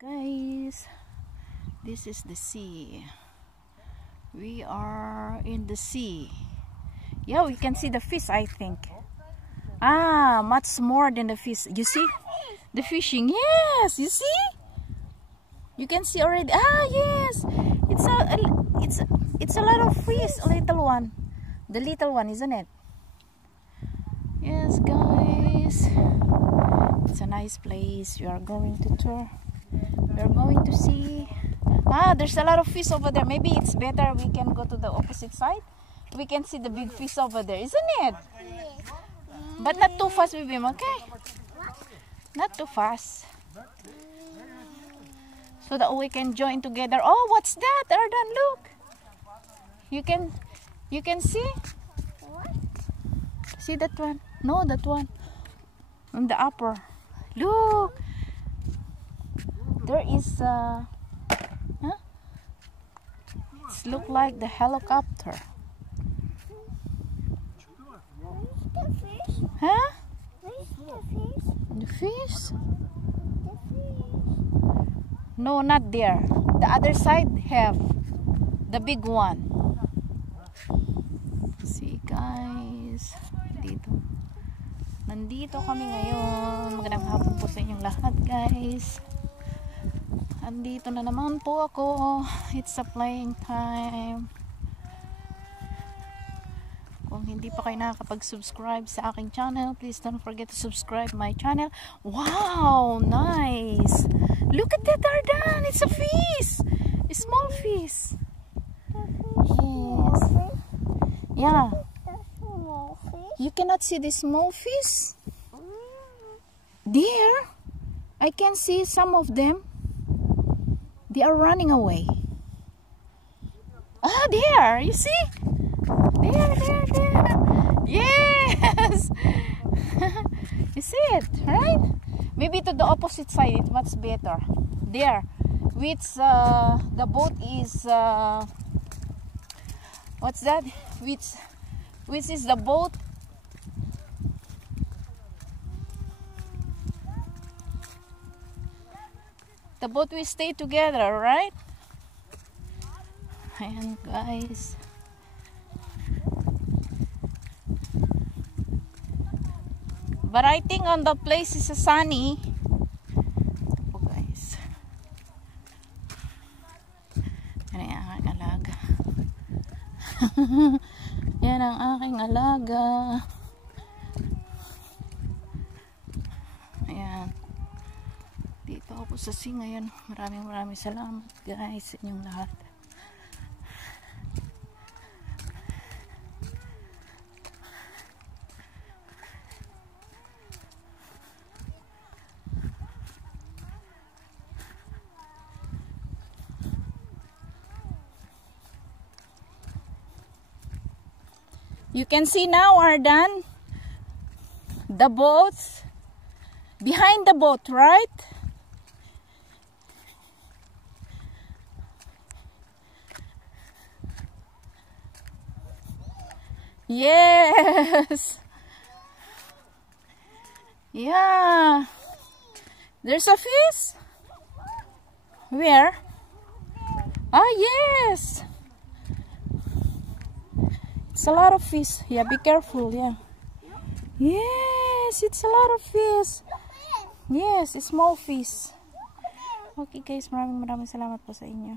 Guys, this is the sea. We are in the sea. Yeah, we can see the fish, I think. Ah, much more than the fish. You see? The fishing. Yes, you see? You can see already. Ah, yes. It's a lot of fish, a little one. The little one, isn't it? Yes, guys. It's a nice place. We are going to tour. We are going to see. Ah, there's a lot of fish over there. Maybe it's better we can go to the opposite side. We can see the big fish over there, isn't it? But not too fast with him, okay? Not too fast. So that we can join together. Oh, what's that, Ardan? Look. You can see? See that one? No, that one. On the upper. Look. There is huh? It looks like the helicopter. The fish? Huh? Where's the fish? The fish? The fish. No, not there. The other side have the big one. See, guys. Nandito kami ngayon. Magandang hapon po sa inyong lahat, guys. Andito na naman po ako. It's a playing time. Kung hindi pa kayo nakakapag-subscribe sa aking channel, please don't forget to subscribe my channel. Wow, nice. Look at that, Ardan. It's a fish. A small fish. Yes. Yeah. You cannot see the small fish? There. I can see some of them. They are running away. Ah, there. You see? There. Yes. You see it, right? Maybe to the opposite side, it's much better. There, which the boat is what's that? Which is the boat? The boat will stay together, right? Ayan, guys. But I think on the place is sunny. Ito po, guys. Yan ang aking alaga. Yan ang aking alaga. Ayan. Dito ako sa sea ngayon. Maraming salamat, guys, sa inyong lahat. You can see now, Ardan, the boats behind the boat, right? Yes. Yeah. There's a fish. Where? Ah, yes. It's a lot of fish. Yeah, be careful. Yeah. Yes, it's a lot of fish. Yes, it's small fish. Okay, guys, maraming salamat po sa inyo.